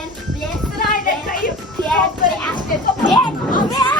Ben, ben. Sırayla kayıp. Ben, ben. Ben, ben. ben.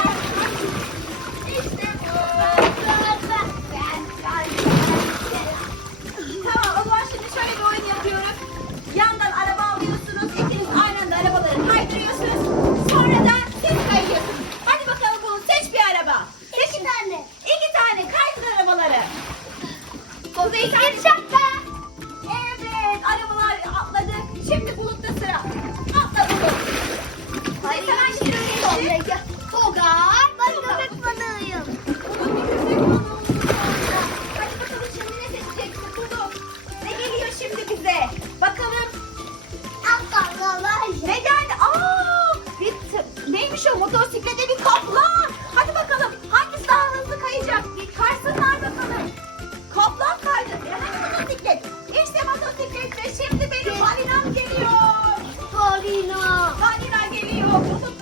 kayıyor. Motosiklete bir kaplan. Hadi bakalım hangisi daha hızlı kayacak? Bir kaysınlar bakalım. Kaplan kaydı. E, hadi motosiklet. İşte motosiklet ve şimdi benim balinam geliyor. Balina. Balina geliyor. Motosiklet.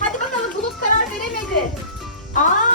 Hadi bakalım bulut karar veremedi. Aa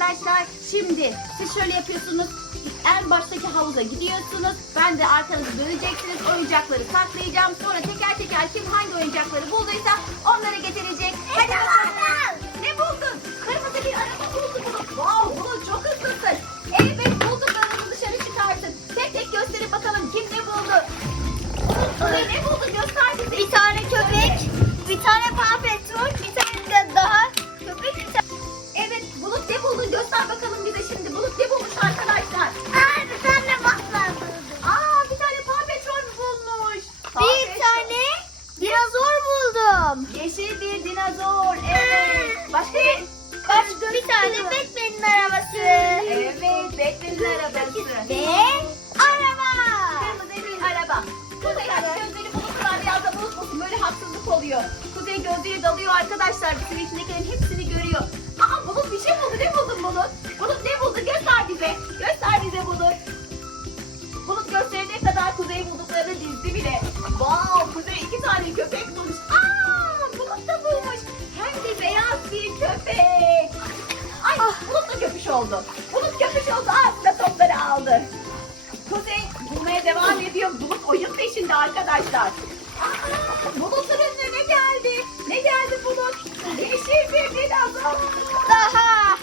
arkadaşlar. Şimdi siz şöyle yapıyorsunuz. En baştaki havuza gidiyorsunuz. Ben de arkanızı döneceksiniz. Oyuncakları saklayacağım. Sonra teker teker kim hangi oyuncakları bulduysa onları getirecek. E, Hadi bakalım. Ne buldun? Kırmızı bir araba buldum bunu. Wow bunu çok hızlısın. Evet bulduklarınızı dışarı çıkartın. Tek tek gösterip bakalım kim ne buldu. Ne buldu göster. Bir tane köpek. Bekleyin arabası. Ve araba. Kırmızı bir araba. Kuzey hadi gözleri bunu kadar biraz da. Böyle haksızlık oluyor. Kuzey gözleri dalıyor arkadaşlar. Bütün içindekilerin hepsini görüyor. Aa Bulut bir şey buldu. Ne buldun Bulut? Bulut ne buldu? Göster bize. Göster bize Bulut. Bulut gösterene kadar Kuzey bulduklarını dizdi bile. Wow Kuzey iki tane köpek bulmuş. Aa Bulut da bulmuş. Hem de beyaz bir köpek. Ay ah. Bulut da köpüş oldu. Bulut oldu aslında topları aldı. Kuzey bulmaya devam ediyor. Bulut oyun peşinde arkadaşlar. Aa, bulutun önüne ne geldi? Ne geldi bulut? Yeşil bir dinozor. Daha.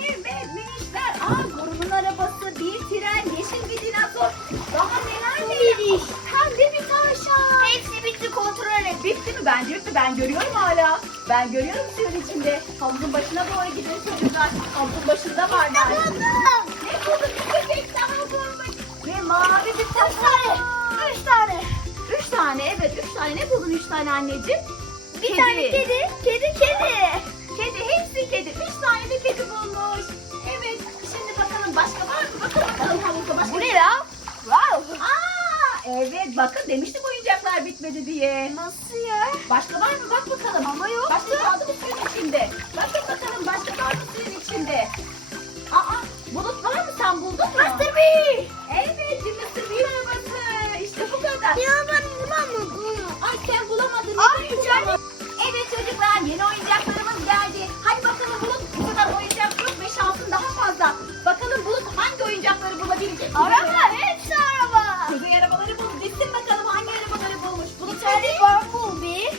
Evet minişler. Aa korumun arabası, bir tren, yeşil bir dinozor. Daha neler neler. Miniş. Hem de bir tavşan. Hepsi bitti kontrol et. Bitti mi? Bence bitti. Ben görüyorum. Ben görüyorum suyun içinde. Havuzun başına doğru gidin çocuklar. Havuzun başında var buldum. Ne bulduk? Bir köpek bulmuş. Ve mavi bir Üç tane. Üç tane. Üç tane evet. Üç tane. Ne buldun üç tane anneciğim? Bir Kedi. tane kedi. Kedi kedi. Kedi. Hepsi kedi. Üç tane de kedi bulmuş. Evet. Şimdi bakalım başka var mı? Bakalım bakalım havuzda başka. Bu ne ya? Wow. Aa, evet bakın demiştim oyuncaklar bitmedi diye. Nasıl ya? Başka var mı? Bak bakalım. Araba. Hepsi araba. Kuzey arabaları buldu. Gitsin bakalım hangi arabaları bulmuş. Bulut Bir tane. Bumblebee.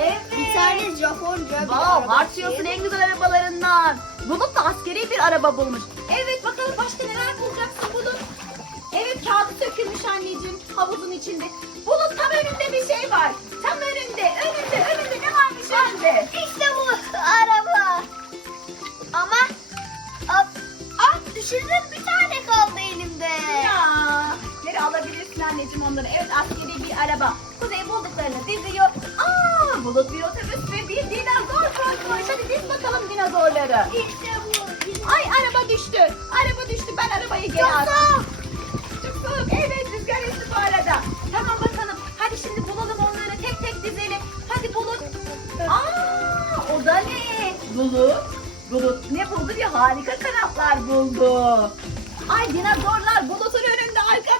Evet. Bir tane Japonca bir Wow, araba. Martios'un en güzel arabalarından. Bulut da askeri bir araba bulmuş. Evet bakalım başka neler bulacaksın Bulut. Evet kağıdı sökülmüş anneciğim havuzun içinde. Bulut tam önünde bir Ay araba düştü. Araba düştü. Ben arabayı geri aldım. soğuk. Çok soğuk. Evet rüzgar esti bu arada. Tamam bakalım. Hadi şimdi bulalım onları. Tek tek dizelim. Hadi bulut. Aa o da ne? Bulut. Bulut ne buldu ya harika kanatlar buldu. Ay dinozorlar bulutun önünde arkadaşlar.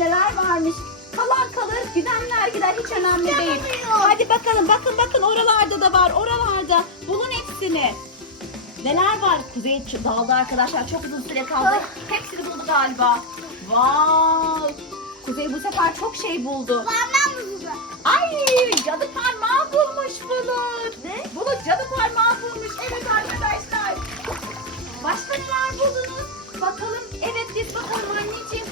Neler varmış. Kalan kalır gidenler gider hiç önemli değil. Hadi bakalım bakın bakın oralarda da var oralarda. Bulun hepsini. Neler var? Kuzey daldı arkadaşlar. Çok uzun süre kaldı. Hepsini buldu galiba. Wow! Kuzey bu sefer çok şey buldu. Parmağım mı Ay cadı parmağı bulmuş Bulut. Ne? Bulut cadı parmağı bulmuş. Evet arkadaşlar. Başka neler buldunuz? Bakalım. Evet biz bakalım anneciğim.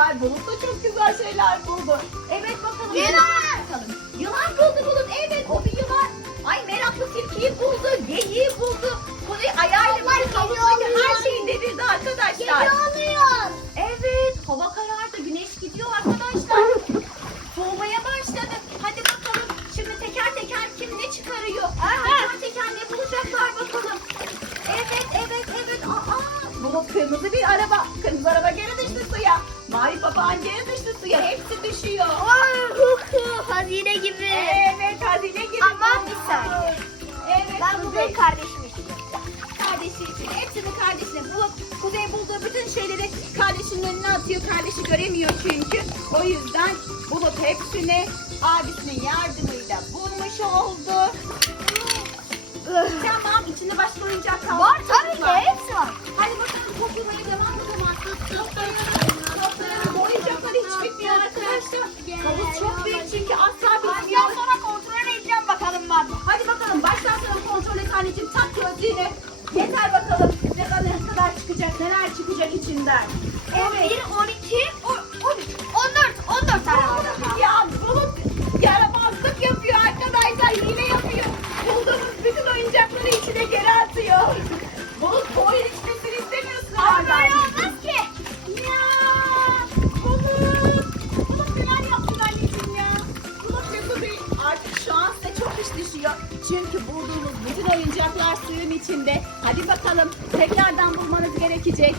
Sefer Bulut da çok güzel şeyler buldu. Evet bakalım. Yılan. Bakalım. Yılan buldu Bulut. Evet o bir yılan. Ay meraklı tilkiyi buldu. Geyiği buldu. Bunu ayağıyla Onlar bir Geri düştü suya. Hepsi düşüyor. Vay, huhu, Hazine gibi. Evet hazine gibi. Ama bir saniye. Evet Ben Kuzey. kardeşim için. Kardeşi için. Hepsini kardeşine. Bulut Kuzey bulduğu bütün şeyleri kardeşinin önüne atıyor. Kardeşi göremiyor çünkü. O yüzden Bulut hepsini abisinin yardımıyla bulmuş oldu. tamam içinde başka oyuncak kaldı. Var tabii ki hepsi var. Hadi bakalım toplamaya devam o zaman. Toplayalım. Havuz çok büyük çünkü asla bitmiyor. Baştan sonra kontrol edeceğim bakalım mı? Hadi bakalım baştan sona kontrol et anneciğim. Tak gözlüğünü. Yeter bakalım. Ne kadar, ne kadar çıkacak, neler çıkacak içinden. Evet. 11, 12, düşüyor. Çünkü bulduğunuz. Bütün oyuncaklar suyun içinde. Hadi bakalım tekrardan bulmanız gerekecek.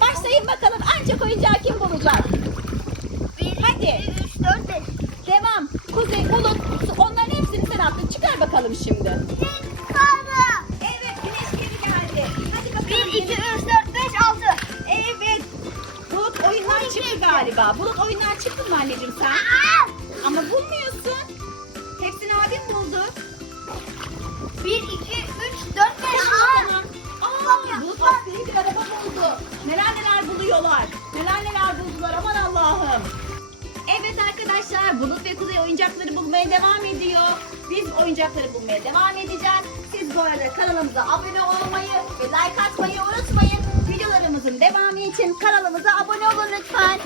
Başlayın bakalım ancak oyuncağı kim bulacak? Hadi. iki, üç, dört, beş. Devam. Kuzey, Bulut. Onların hepsini sen attın. Çıkar bakalım şimdi. Evet güneş geri geldi. Hadi bakalım. Bir, iki, Güneş- üç, dört, beş, altı. Evet. Bulut oyundan çıktı galiba. Bulut oyundan çıktın mı anneciğim sen? Ama bulmuyorsun. Abim buldu. Bir, iki, üç, dört, beş, Tamam. altı. Aa, Bulut askeri bir araba buldu. Neler neler buluyorlar. Neler neler buldular aman Allah'ım. Evet arkadaşlar Bulut ve Kuzey oyuncakları bulmaya devam ediyor. Biz oyuncakları bulmaya devam edeceğiz. Siz bu arada kanalımıza abone olmayı ve like atmayı unutmayın. Videolarımızın devamı için kanalımıza abone olun lütfen.